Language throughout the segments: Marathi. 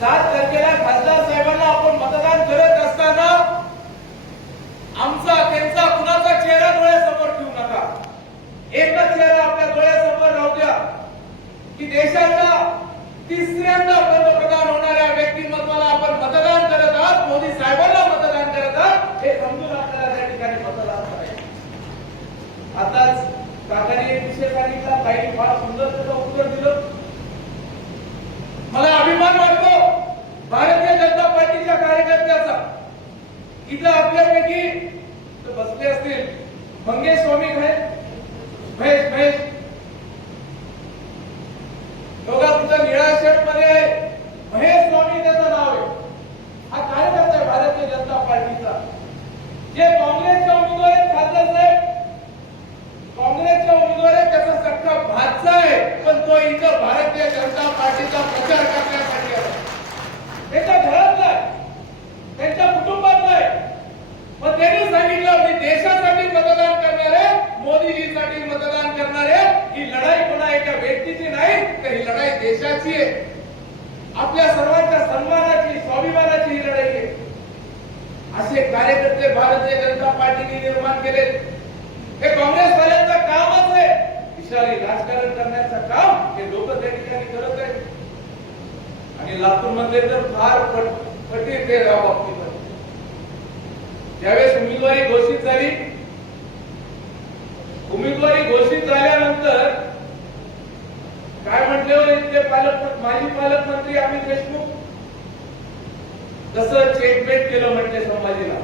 सात तारखेला खासदार साहेबांना आपण मतदान करत असताना आमचा त्यांचा कुणाचा चेहरा डोळ्यासमोर ठेवू नका. एकच चेहरा आपल्या डोळ्यासमोर राहू द्या. की देशाचा तिसऱ्यांदा पंतप्रधान होणाऱ्या व्यक्तिमत्वाला आपण मतदान करत आहात मोदी साहेबांना मतदान करत आहात हे समजून आपल्याला त्या ठिकाणी मतदान करायचं आताच काकाने एक विषय सांगितला काही फार सुंदर त्याचं उत्तर दिलं. मला अभिमान वाटतो भारतीय जनता पार्टीच्या कार्यकर्त्याचा. इथं आपल्यापैकी बसले असतील मंगेश स्वामी महेश महेश महेश बघा तुमचा निळा शर्टमध्ये आहे महेश स्वामी त्याचं नाव आहे हा कार्यकर्ता आहे भारतीय जनता पार्टीचा जे काँग्रेसचे उमेदवार आहेत खासदार साहेब काँग्रेसच्या उमेदवार आहेत त्याचा सख्खा भातचा आहे पण तो इथं भारतीय जनता पार्टीचा प्रचार करण्यासाठी आला त्याच्या घरातला आहे त्यांच्या कुटुंबातला आहे पण त्यांनी सांगितलं मी देशासाठी मतदान करणार आहे मोदीजीसाठी मतदान करणार आहे ही लढाई कोणा एका व्यक्तीची नाही तर ही लढाई देशाची आहे आपल्या सर्वांच्या सन्मानाची स्वाभिमानाची ही लढाई आहे असे कार्यकर्ते भारतीय जनता पार्टीने निर्माण केले हे काँग्रेसवाल्यांचं कामच आहे. इशारी राजकारण करण्याचं काम हे लोक त्या ठिकाणी करत आहेत. आणि लातूरमध्ये तर फार पट- पटीर ते या बाबतीमध्ये ज्यावेळेस उमेदवारी घोषित झाली उमेदवारी घोषित झाल्यानंतर काय म्हटले हो पालक माजी पालकमंत्री अमित देशमुख? तसं चेकमेट केलं म्हटले संभाजीला.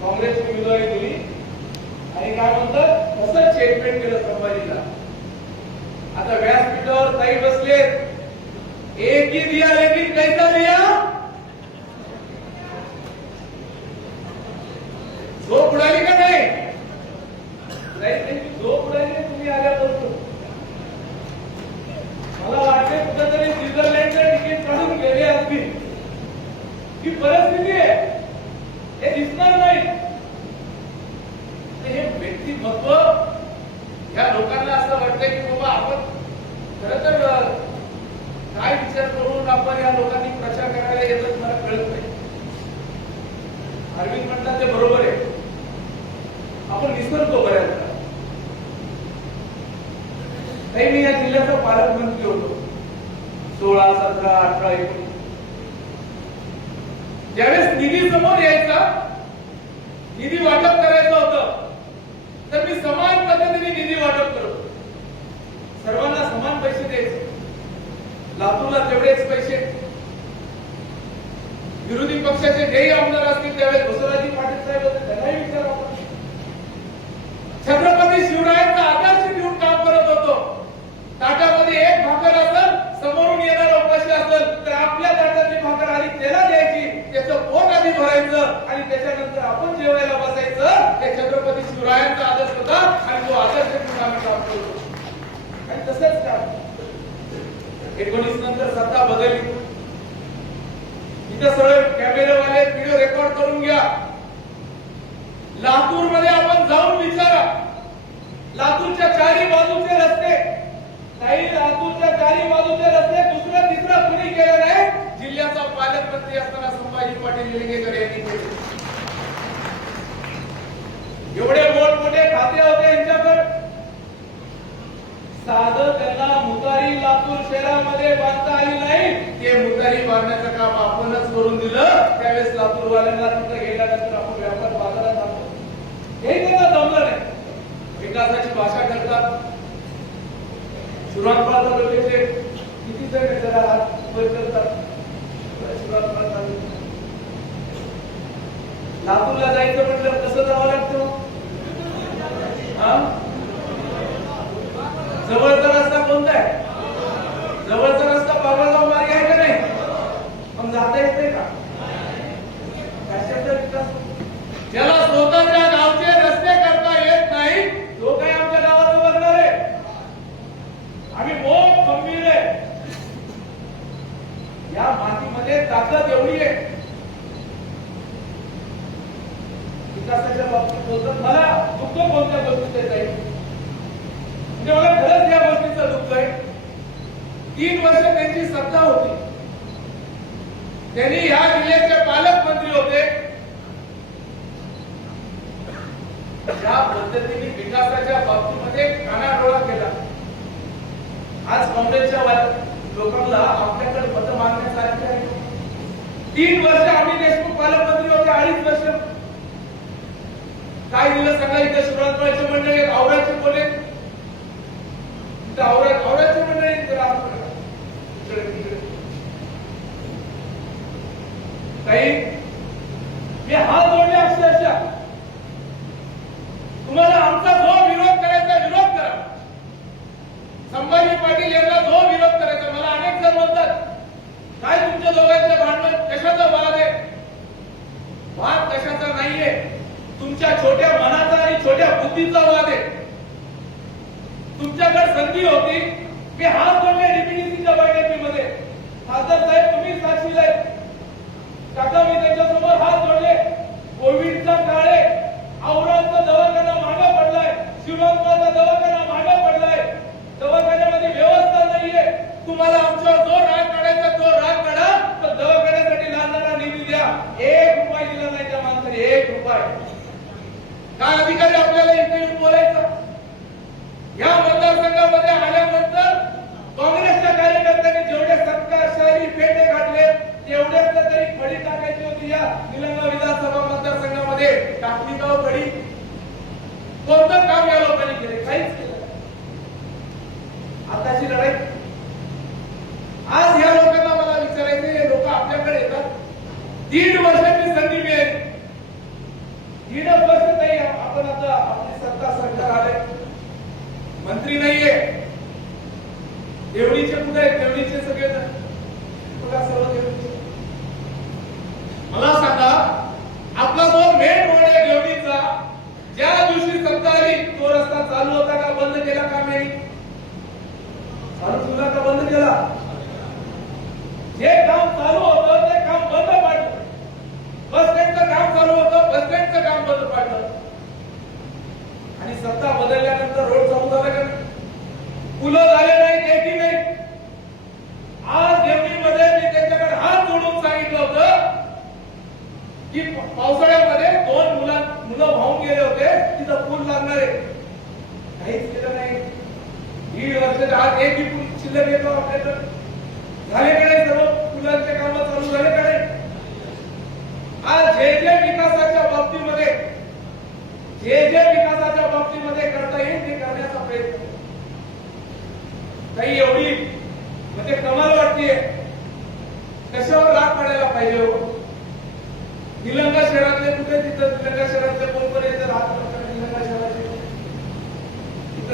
काँग्रेस उमेदवारी दिली. आणि काय म्हणतात तसं चेकमेंट केलं संभाजीला. आता व्यासपीठावर ताई बसलेत एक ही दिया लेकिन कैसा दिया झोप उडाली का नाही? नाही त्यांची झोप उडाली नाही तुम्ही आल्यापासून. मला वाटते कुठेतरी स्वित्झर्लंडचं तिकीट काढून गेले असतील. ही परिस्थिती आहे हे दिसणार नाही तर मग या लोकांना असं वाटतंय की बाबा आपण खर तर काय विचार करून आपण या लोकांनी प्रचार करायला येतात मला कळत नाही. अरविंद म्हणतात ते बरोबर आहे. आपण विसरतो बऱ्याचदा. नाही मी या जिल्ह्याचा पालकमंत्री होतो. सोळा सतरा अठरा एकोणीस. ज्यावेळेस निधी समोर यायचा निधी वाटप करायचं होतं तर मी समान पद्धतीने निधी वाटप करतो. सर्वांना समान पैसे द्यायचे. लातूरला तेवढेच पैसे. विरोधी पक्षाचे जेही आमदार असतील त्यावेळेस बसवराजी पाटील साहेब होते त्यांनाही विचारा छत्रपती शिवरायांचा आदर्श घेऊन काम करत होतो. ताटामध्ये एक भाकर असेल समोरून येणार उपाशी असेल तर आपल्या ताटातली भाकर आधी त्याला द्यायची. त्याचं पोट आधी भरायचं आणि त्याच्यानंतर आपण जेवायला बसायचं. हे छत्रपती शिवरायांचा आदर्श होता आणि तो आदर्श आणि तसंच एकोणीस नंतर सत्ता बदलली. इथं सरळ कॅमेरावाले व्हिडिओ रेकॉर्ड करून घ्या. लातूरमध्ये आपण जाऊन विचारा. लातूरच्या चारी बाजूचे रस्ते. काही लातूरच्या चारी बाजूचे रस्ते दुसरं तिसरं कुणी केलं नाही? जिल्ह्याचा पालकमंत्री असताना संभाजी पाटील निलंगेकर यांनी केले. एवढे मोठमोठे खाते होते यांच्याकडे? साधं त्यांना मुतारी लातूर शहरामध्ये बांधता आली नाही. ते मुतारी बांधण्याचं काम आपणच करून दिलं. त्यावेळेस लातूरवाल्यांना तिथं गेल्यानंतर आपण व्यापार बाजारात आणतो हे त्यांना जमलं नाही. विकासाची भाषा करतात. सुरुवात किती जण आहे करतात सुरुवात पाहता लातूरला जायचं म्हटलं कसं जावं लागतं हा जवळचा रस्ता कोणता आहे जवळचा रस्ता बाबाजाव मार्ग आहे का नाही मग जाता येते का कशाचा विकास ज्याला स्वतःच्या गावचे रस्ते करता येत नाही तो काय आमच्या गावाचं बघणार आहे आम्ही मोठ खंबीर आहे या मातीमध्ये ताकद एवढी आहे विकासाच्या बाबतीत बोलतात मला दुःख कोणत्या गोष्टीचं आहे? म्हणजे मला खरंच या गोष्टीचं दुःख आहे. तीन वर्ष त्यांची सत्ता होती. त्यांनी ह्या जिल्ह्याचे पालकमंत्री होते. ज्या पद्धतीने विकासाच्या बाबतीमध्ये कानाडोळा केला. आज काँग्रेसच्या लोकांना आपल्याकडे मतं मागण्यासारखे आहे. तीन वर्ष आम्ही देशमुख पालकमंत्री होते अडीच वर्ष काय दिलं सांगा इथे शिवराजबाईचे मंडळी आहेत, आवराचे कोण आहेत? इथं आवरा आवराचे मंडळी काही मी हात जोडले अक्षरशः. तुम्हाला आमचा जो विरोध करायचा विरोध करा. संभाजी पाटील यांना जो विरोध करायचा मला अनेक जण म्हणतात काय तुमच्या दोघांचं भांडण? कशाचा वाद आहे? वाद कशाचा नाहीये? तुमच्या छोट्या मनाचा आणि छोट्या बुद्धीचा वाद आहे. तुमच्याकडे संधी होती. मी हात जोडले डीपीडीसीच्या बैठकीमध्ये. खासदार साहेब तुम्ही साक्षीला आहे. काका मी त्यांच्यासमोर हात जोडले. कोविड काळ आहे औरांचा दवाखाना मागा पडलाय शिवराजचा दवाखाना मागा पडलाय दवाखान्यामध्ये व्यवस्था नाहीये तुम्हाला आमच्यावर जो राग काढायचा तो राग काढा पण दवाखान्यासाठी लागणारा निधी द्या एक रुपया दिला नाही त्या माणसाने एक रुपया काय अधिकारी आपल्याला इथे येऊन बोलायचं या मतदारसंघामध्ये आल्यानंतर काँग्रेसच्या कार्यकर्त्यांनी जेवढे सत्कारशाही पेटे घातले तेवढ्याच तरी खडी टाकायची होती या निलंगा विधानसभा मतदारसंघामध्ये लोकांनी कोणतं काम या लोकांनी केले? काहीच केलं आताची लढाई. आज या लोकांना मला विचारायचे हे लोक आपल्याकडे येतात. दीड वर्षाची संधी मिळेल. दीड वर्ष नाही आपण आता आपली सत्ता सरकार आले मंत्री नाहीये. देवळीचे कुठे आहेत देवळीचे सगळे जण बघा सर्व देवळीचे मला सांगा आपला जो मेन रोड आहे देवळीचा ज्या दिवशी सत्ता आली तो रस्ता चालू होता का बंद केला का नाही चालू ठेवला का बंद केला जे काम चालू होतं ते काम बंद पाडलं बस स्टँडचं काम चालू होतं बस स्टँडचं काम बंद पाडलं आणि सत्ता बदलल्यानंतर रोड चालू झाला का नाही? पुलं झाले नाही देखी नाही आज देवणीमध्ये मी त्यांच्याकडे हात जोडून सांगितलं होतं की पावसाळ्यामध्ये दोन मुला मुलं वाहून गेले होते तिथं पूल लागणार आहे. काहीच केलं नाही. दीड वर्षाच्या आत एक पूल शिल्लक येतो आपल्याकडे. झाले कडे सर्व? पुलांचे काम चालू झाले कडे नाही? आज जे जे विकासाच्या बाबतीमध्ये जे जे विकासाच्या बाबतीमध्ये करता येईल ते करण्याचा प्रयत्न. काही एवढी म्हणजे कमाल वाटतेय. कशावर राग पडायला पाहिजे हो? निलंगा शहरातले कुठे तिथं निलंगा शहरातले कोण कोण येते राहत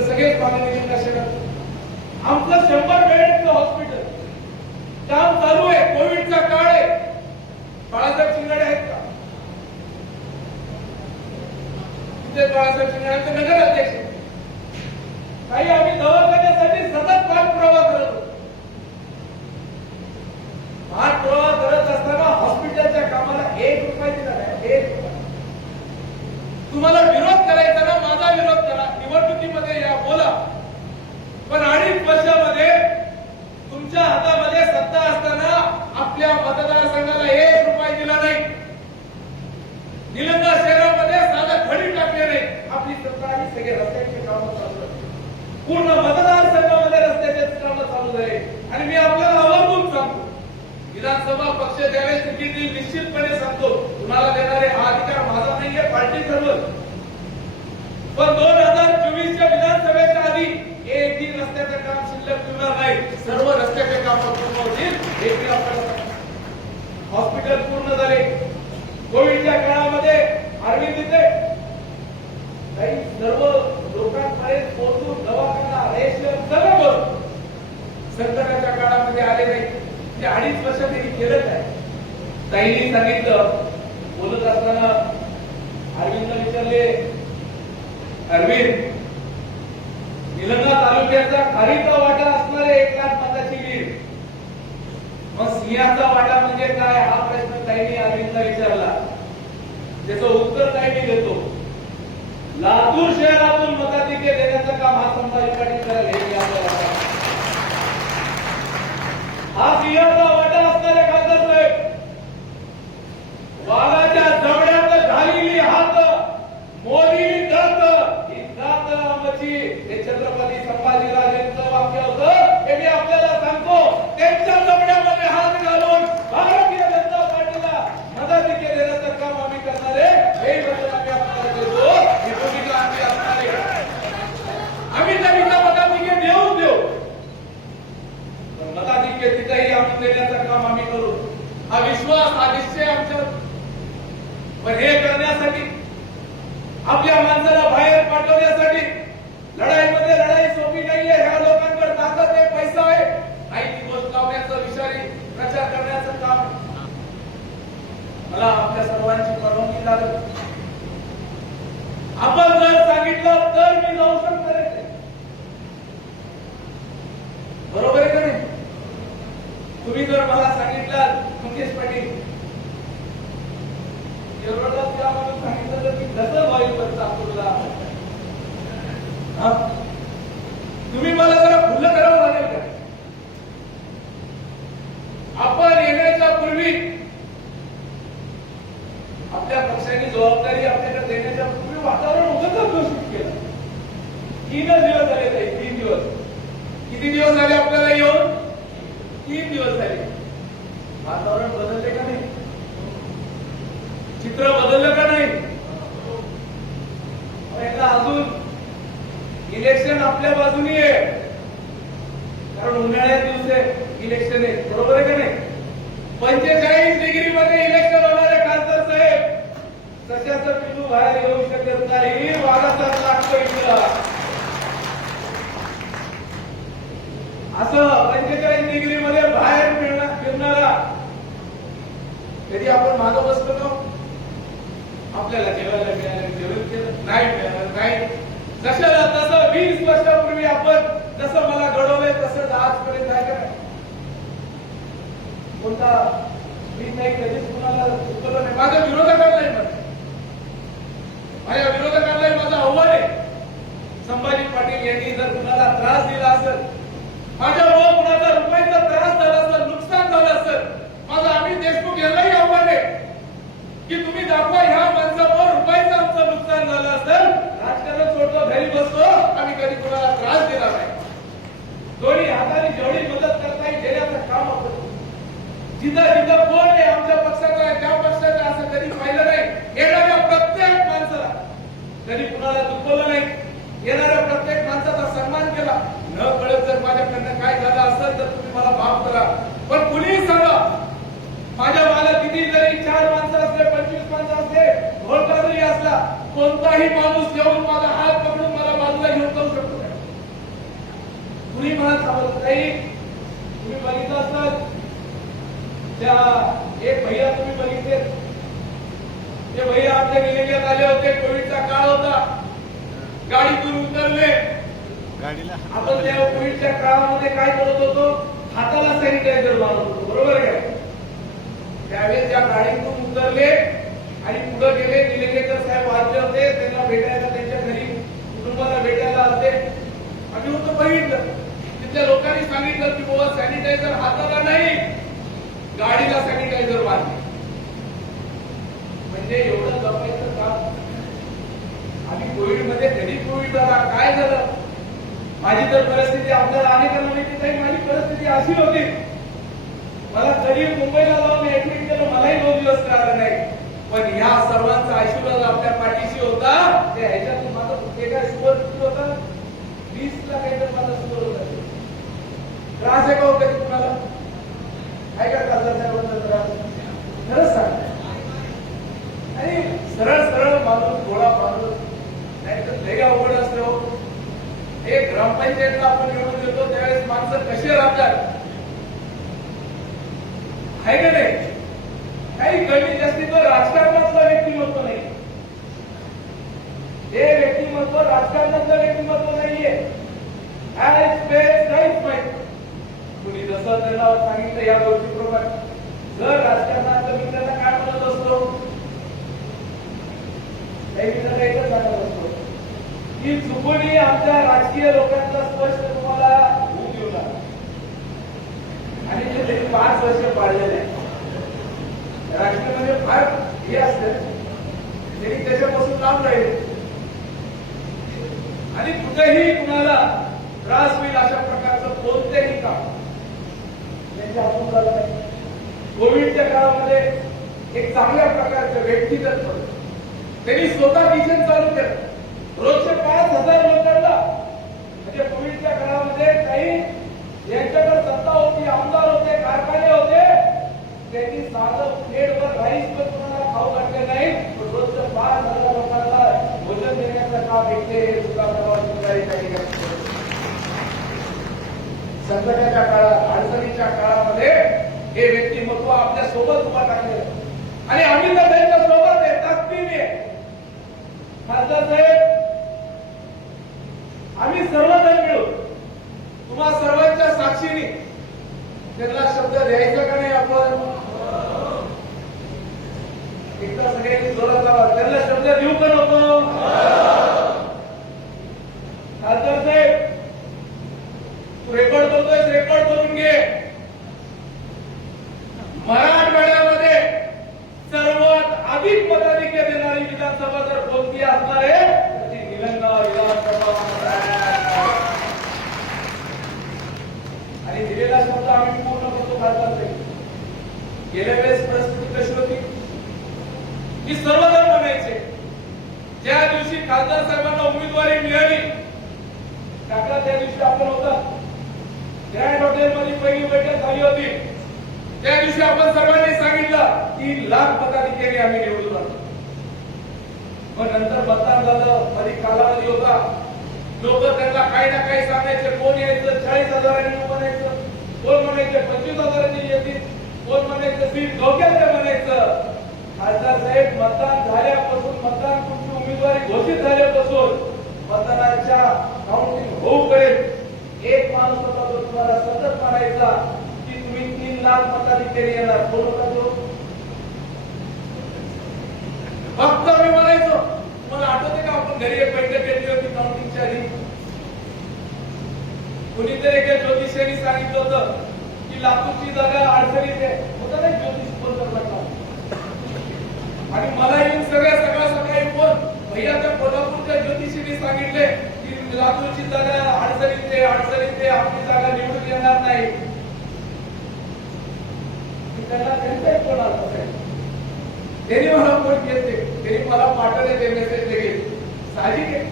सगळे सगळेच पाहणे निलंगा आमचं शंभर बेडचं हॉस्पिटल काम चालू आहे कोविडचा काळ आहे. बाळासाहेब शिंगाडे आहेत का? तिथे बाळासाहेब चिंगाडे नगर अध्यक्ष काही आम्ही दवाखान्यात सतत पाठपुरावा करत होतो पाठपुरावा करत असताना हॉस्पिटलच्या कामाला एक रुपया दिला नाही एक रुपया तुम्हाला विरोध करायचा ना माझा विरोध करा निवडणुकीमध्ये या बोला. पण अडीच वर्षामध्ये तुमच्या हातामध्ये सत्ता असताना आपल्या मतदारसंघाला एक रुपये दिला नाही. निलंगा शहरामध्ये साधा खडी टाकले नाही. आपली सत्ता आणि सगळे रस्त्याचे काम चालू पूर्ण मतदारसंघामध्ये रस्त्याचे काम चालू आहे. आणि मी आपल्याला आवर्जून सांगतो विधानसभा पक्ष द्यावे तिकीट निश्चितपणे सांगतो तुम्हाला देणारे हा अधिकार माझा नाहीये पार्टी ठरवत. पण दोन हजार चोवीसच्या विधानसभेच्या आधी एकही रस्त्याचं काम शिल्लक नाही. सर्व रस्त्याचे काम पूर्ण होतील हे आपल्याला हॉस्पिटल पूर्ण झाले. कोविडच्या काळामध्ये अरविंद तिथे. काही सर्व लोकांपर्यंत पोहोचून दवाखाना रेशन सगळं करून संकटाच्या काळामध्ये आले नाही. ते अडीच वर्ष त्यांनी केलं काय ताईंनी सांगितलं बोलत असताना अरविंद विचारले अरविंद निलंगा तालुक्याचा खारीचा वाटा असणारे एक लाख मताची लीड मग सिंहाचा वाटा म्हणजे काय? हा प्रश्न ताईंनी अरविंदला विचारला. त्याचं उत्तर ताईंनी देतो. लातूर शहरातून मताधिक्य देण्याचं काम हा संभाजी पाटील करेल हा सिंहाचा वाटा असणारे खासदार साहेब वाघाच्या जवळ्यात घालीली हात मोदीनी दात ही दात आमची हे छत्रपती संभाजीराजेंचं वाक्य होतं हे मी आपल्याला सांगतो त्यांच्या जवळ्यामध्ये हात घालून भारतीय जनता पार्टीला मदती देण्याचं काम आम्ही करणारे हे वचन आम्ही आपल्याला देतो ही भूमिका आम्ही असणार आहे आम्ही त्यांना मताधिक्य देऊ देऊ पण मताधिक्य तिथेही आणून देण्याचं काम आम्ही करू हा विश्वास हा निश्चय आमच्या पण हे करण्यासाठी आपल्या माणसाला बाहेर पाठवण्यासाठी लढाईमध्ये लढाई सोपी नाहीये ह्या लोकांकडे ताकद आहे पैसा आहे नाही ती गोष्ट लावण्याचं विषारी प्रचार करण्याचं काम आहे. मला आपल्या सर्वांची परवानगी लागत आपण जर सांगितलं तर मी जाऊ शकतो रे. बरोबर आहे का नाही तुम्ही जर मला सांगितलं मुकेश पाटील एवढं त्या म्हणून सांगितलं तर मी कसं वाईट करता तुला हा? तुम्ही मला जरा खुल्लं करावं लागेल का आपण येण्याच्या पूर्वी आपल्या पक्षाने जबाबदारी आपल्याकडे देण्याच्या पूर्वी वातावरण उगतच घोषित केलं तीनच दिवस झाले ताई तीन दिवस किती दिवस झाले आपल्याला येऊन तीन दिवस झाले वातावरण बदलले का नाही चित्र बदललं का नाही अहो, एकदा अजून इलेक्शन आपल्या बाजूनी आहे कारण उन्हाळ्यात दिवस आहे इलेक्शन आहे बरोबर आहे का नाही पंचेचाळीस डिग्री मध्ये इलेक्शन होणारे खासदार साहेब तशाचा पिलू बाहेर येऊ शकत नाही वादाचा लागतो इकडं. असं पंचेचाळीस डिग्री मध्ये बाहेर फिरणार फिरणारा कधी आपण मागं बसतो ना आपल्याला जेवायला मिळालं जेवण केलं नाही मिळालं नाही जशाला तसं वीस वर्षापूर्वी आपण जसं मला घडवलंय तसंच आजपर्यंत आहे का? नाही? कोणता मी नाही कधीच कुणाला उत्तर नाही माझ्या विरोधकांनाही माझ्या विरोधकांनाही माझं आव्हान आहे संभाजी पाटील यांनी जर कुणाला त्रास दिला असेल माझ्यामुळे कुणाचा रुपयाचा त्रास झाला असेल नुकसान झालं असेल माझं अमित देशमुख यांनाही आव्हान आहे की तुम्ही दाखवा ह्या माणसामुळे रुपयाचं आमचं नुकसान झालं असेल राजकारण सोडतो घरी बसतो आम्ही कधी कुणाला त्रास दिला नाही दोन्ही हाताने जेवढी मदत करता येईल देण्याचं काम आपण करू. जिथं जिथं कोण आहे आमच्या पक्षाचा आहे त्या पक्षाचा असं कधी पाहिलं नाही येणाऱ्या प्रत्येक माणसाला कधी कुणाला दुखवलं नाही येणाऱ्या प्रत्येक माणसाचा सन्मान केला न कळत जर माझ्याकडनं काय झालं असेल तर तुम्ही मला माफ करा. पण कुणीही सांगा माझ्या मला किती जरी चार माणसं असले पंचवीस माणसं असले घोळका जरी असला कोणताही माणूस येऊन माझा हात पकडून मला बाजूला घेऊन जाऊ शकतो कुणी मला थांबवलं नाही? तुम्ही बघितलं असाल त्या एक भैया तुम्ही बघितले. ते भैया आपल्या निलंग्यात आले होते कोविडचा काळ होता. गाडी आपण त्या कोविडच्या काळामध्ये काय करत होतो? हाताला सॅनिटायझर लावत होतो. बरोबर आहे त्यावेळेस त्या गाडीतून उतरले आणि पुढे गेले. निलंगेकर साहेब वाचले होते. त्यांना भेटायला त्यांच्या घरी कुटुंबाला भेटायला आले. आम्ही होतो बघितलं तिथल्या लोकांनी सांगितलं की बाबा सॅनिटायझर हाताला नाही. गाडीला सॅनिटायझर मारले म्हणजे एवढं जपायचं काम आम्ही कोविडमध्ये कधी कोविड झाला काय झालं माझी तर परिस्थिती आपल्याला अनेकांना माहिती नाही माझी परिस्थिती अशी होती. मला कधी मुंबईला जाऊन ऍडमिट केलं मलाही दोन दिवस कळालं नाही. पण ह्या सर्वांचा आशीर्वाद आपल्या पाठीशी होता. ते ह्याच्यातून माझा एका शुगर किती होता? वीस ला काहीतरी माझा शुगर होता. त्रास आहे का होता कधी तुम्हाला काय का खासदार त्रास? खरंच सांग आणि सरळ सरळ माणूस गोळा माणूस नाही तर लय अवघड असतो हो. हे ग्रामपंचायतला आपण निवडून देतो त्यावेळेस माणसं कसे राहतात? आहे का नाही काही कमी जास्ती तो राजकारणातलं व्यक्तिमत्व नाही हे व्यक्तिमत्व राजकारणातलं व्यक्तिमत्व नाहीये ऍज बेस राईट माहिती कुणी जसं त्यांना सांगितलं या गोष्टीप्रमाणे जर राजकारणात मी त्यांना काय म्हणत असतो काही मी त्यांना एकच सांगत असतो की चुकूनही आमच्या राजकीय लोकांचा स्पष्ट तुम्हाला होऊ देऊ नका आणि ते त्यांनी पाच वर्ष पाळलेले आहे. राजकारणामध्ये फार हे असतं त्यांनी त्याच्यापासून लांब राहिले आणि कुठेही कुणाला त्रास होईल अशा प्रकारचं कोणतेही काम त्यांच्या हातून झालं नाही. कोविडच्या काळामध्ये एक चांगल्या प्रकारचं व्यक्तिगत त्यांनी स्वतः किचन चालू केलं. रोजचे पाच हजार लोकांना म्हणजे कोविडच्या काळामध्ये काही यांच्याकडे सत्ता होती आमदार होते कारखाने होते त्यांनी साधं प्लेटवर राईस पण कोणाला खाऊ घातले नाही पण रोजचं पाच हजार लोकांना भोजन देण्याचं काम इथे तुकारामांच्या ठिकाणी संकटाच्या काळात अडचणीच्या काळामध्ये हे व्यक्तिमत्व आपल्यासोबत उभा राहिले आणि आम्ही तर त्यांच्यासोबत आहे ताकदीने. खासदार साहेब आम्ही सर्वजण मिळून तुम्हा सर्वांच्या साक्षीने त्यांना शब्द द्यायचा का नाही आपण? एकदा सगळ्यांनी जोरात लावा. त्यांना शब्द देऊ का नको खासदार साहेब तू रेकॉर्ड करतोय रेकॉर्ड करून घे. मराठवाड्यामध्ये सर्वात अधिक मताधिक्य देणारी विधानसभा जर कोणती असणार आहे तर ती निलंगा विधानसभा. आणि दिलेला शब्द आम्ही पूर्ण करतो खासदार साहेब गेल्या वेळेस परिस्थिती कशी होती? की सर्वजण म्हणायचे ज्या दिवशी खासदार साहेबांना उमेदवारी मिळाली काका त्या दिवशी आपण होता. ग्रँड हॉटेलमध्ये पहिली बैठक झाली होती. त्या दिवशी आपण सर्वांनी सांगितलं की लाख पदाधिकारी आम्ही निवडून आलो. मग नंतर मतदान झालं अधिक कालावधी होता. लोक त्यांना काही ना काही सांगायचे कोण यायचं? चाळीस हजारांनी म्हणायचं कोण म्हणायचं? पंचवीस हजारांनी येतील. कोण म्हणायचं? सीट धोक्याचं म्हणायचं? खासदार साहेब मतदान झाल्यापासून मतदान तुमची उमेदवारी घोषित झाल्यापासून मतदानाच्या काउंटिंग होऊपर्यंत एक माणूस होता तो तुम्हाला सतत म्हणायचा की तुम्ही तीन लाख मताधिकारी येणार. कोण होता तो? फक्त मी म्हणायचो. तुम्हाला आठवते का आपण घरी एक बैठक घेतली होती काउंटिंगच्या आधी? कुणीतरी एका ज्योतिषांनी सांगितलं होतं की लातूरची जागा अडचणीत आहे. होता नाही ज्योतिष फोन करला आणि मला येऊन सगळ्या सकाळ सकाळी फोन. भैया त्या कोल्हापूरच्या ज्योतिषीने सांगितले लातूरची जागा अडचणीत आहे अडचणीत आहे आपली जागा निवडून येणार नाही. मी त्यांना त्यांचाही फोन आला साहेब. त्यांनी मला फोन केले त्यांनी मला पाठवले ते मेसेज लगेच साहजिक आहे.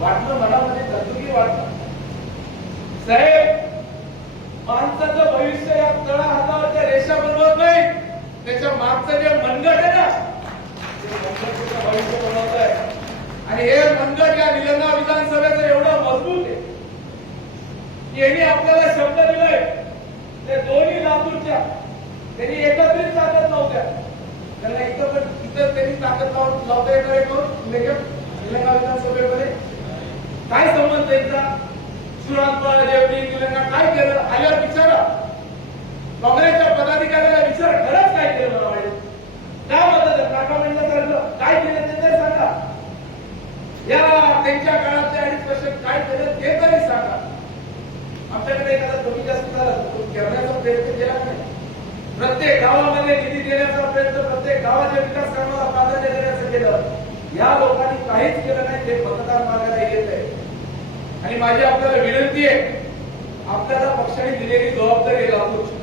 वाटलं मनामध्ये धगधगी वाटलं. साहेब माणसाचं भविष्य या तळा हातावरच्या रेषा बनवत नाही. त्याच्या मागचं जे मनगट आहे ना ते मनगटाचं भविष्य बनवत आहे. आणि हे मनगट या निलंगा विधानसभेचं एवढं मजबूत आहे की यांनी आपल्याला शब्द दिलाय. ते दोन्ही लातूरच्या. त्यांनी एकत्रित ताकद नव्हत्या त्यांना एकत्र इतर त्यांनी ताकद लावता येणार आहे करून निलंगा विधानसभेमध्ये काय संबंध त्यांचा सुरांतवाड देवडी काय केलं? आल्यावर विचारा. काँग्रेसच्या पदाधिकाऱ्याला विचार. खरंच काय केलं मला काय म्हणतात? काका म्हणलं काय केलं ते तरी सांगा. या त्यांच्या काळातले अडीच वर्ष काय केलं ते तरी सांगा. आपल्याकडे एखादा कमी जास्त करण्याचा प्रयत्न केला नाही. प्रत्येक गावामध्ये निधी देण्याचा प्रयत्न प्रत्येक गावाच्या विकास कामाला प्राधान्य देण्याचं केलं. या लोकांनी काहीच केलं नाही ते मतदार मागायला येत आहे आणि माझी आपल्याला विनंती आहे आपल्याला पक्षाने दिलेली जबाबदारी आहे लातूरची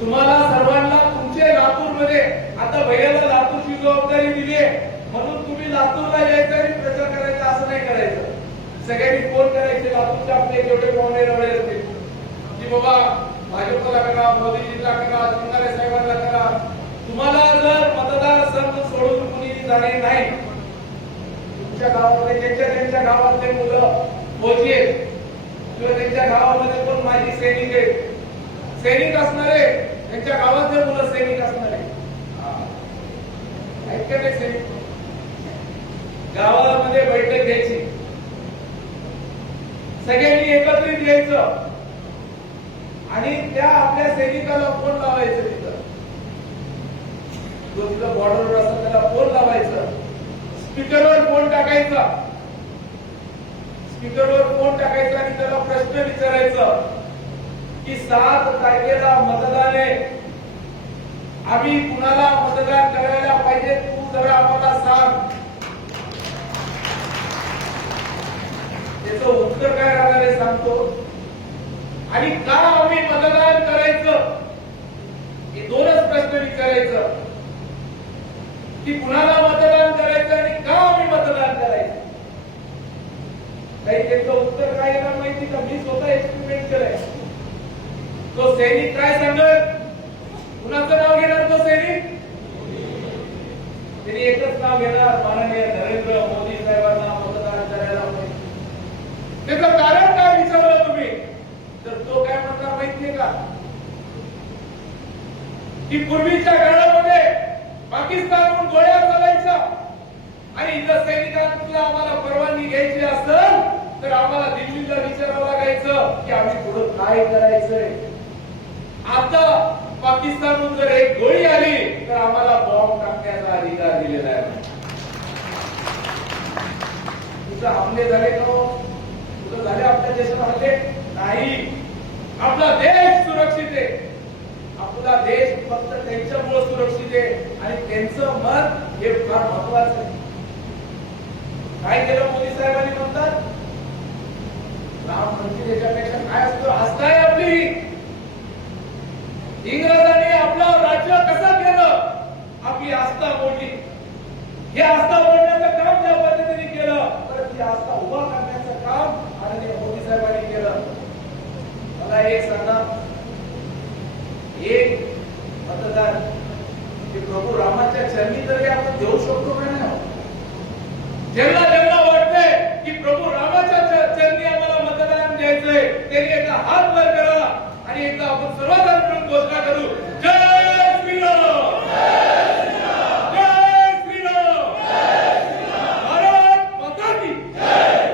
तुम्हाला सर्वांना तुमचे लातूरमध्ये आता भैयाला लातूरची जबाबदारी दिली आहे. म्हणून तुम्ही लातूरला यायचं आणि प्रचार करायचा असं नाही करायचं. सगळ्यांनी फोन करायचे लातूरचे आपले जेवढे पाहुणे रवळे होते. की बाबा भाजपला करा मोदीजीला करा शिंगारे साहेबांना करा. तुम्हाला जर मतदार संघ सोडून कुणी जाणे नाही तुमच्या गावामध्ये ज्यांच्या त्यांच्या गावातले मुलं फौजी आहेत किंवा त्यांच्या गावामध्ये पण माजी सैनिक आहेत सैनिक असणारे त्यांच्या गावातले मुलं सैनिक असणारे ऐकत नाही सैनिक? गावामध्ये बैठक घ्यायची सगळ्यांनी एकत्रित यायचं. आणि त्या आपल्या सैनिकाला फोन लावायचं तिथं. जो तिथं बॉर्डरवर असतो त्याला फोन लावायचा. स्पीकरवर फोन टाकायचा. स्पीकरवर फोन टाकायचा आणि त्याला प्रश्न विचारायचा की सात तारखेला मतदान आहे. आम्ही कुणाला मतदान करायला पाहिजे तू जरा आम्हाला सांग त्याचं उत्तर काय राहणार आहे सांगतो. आणि का आम्ही मतदान करायचं? हे दोनच प्रश्न विचारायचं. की कुणाला मतदान करायचं आणि का आम्ही मतदान करायचं? काही त्याचं उत्तर काय येणार माहिती का? मी स्वतः एक्सपेरिमेंट करायचं तो सैनिक काय सांगत कुणाचं नाव घेणार तो सैनिक? त्यांनी एकच नाव घेणार माननीय नरेंद्र मोदी साहेबांना मतदान करायला पाहिजे त्याचं कारण काय विचारलं तुम्ही तर तो काय म्हणणार माहितीये का? की पूर्वीच्या काळामध्ये पाकिस्तानहून गोळ्या चालायचा आणि इथं सैनिकांना आम्हाला परवानगी घ्यायची असेल तर आम्हाला दिल्लीला विचारावं लागायचं की आम्ही पुढे काय करायचंय? आता पाकिस्तानहून जर एक गोळी आली तर आम्हाला बॉम्ब टाकण्याचा अधिकार दिलेला आहे. तुझं हमले झाले का हो? तुझं झाले आपल्या देशात हल्ले नाही. आपला देश सुरक्षित आहे. आपला देश फक्त त्यांच्यामुळे सुरक्षित आहे आणि त्यांचं मत हे फार महत्वाचं आहे. काय केलं मोदी साहेबांनी म्हणतात? राम म्हणजे त्याच्यापेक्षा काय असतो? आस्था आहे आपली. इंग्रजांनी आपलं राज्य कसं केलं? आपली आस्था मोडली. हे आस्था मोडण्याचं काम ज्या पद्धतीने केलं तर ती आस्था उभा करण्याचं काम आणि मोदी साहेबांनी मला एक सांगा. एक मतदान हे प्रभू रामाच्या चरणी तरी आपण देऊ शकतो का नाही? ज्यांना ज्यांना वाटते की प्रभू रामाच्या चरणी आम्हाला मतदान द्यायचंय त्यांनी एकदा हात वर करा आणि एकदा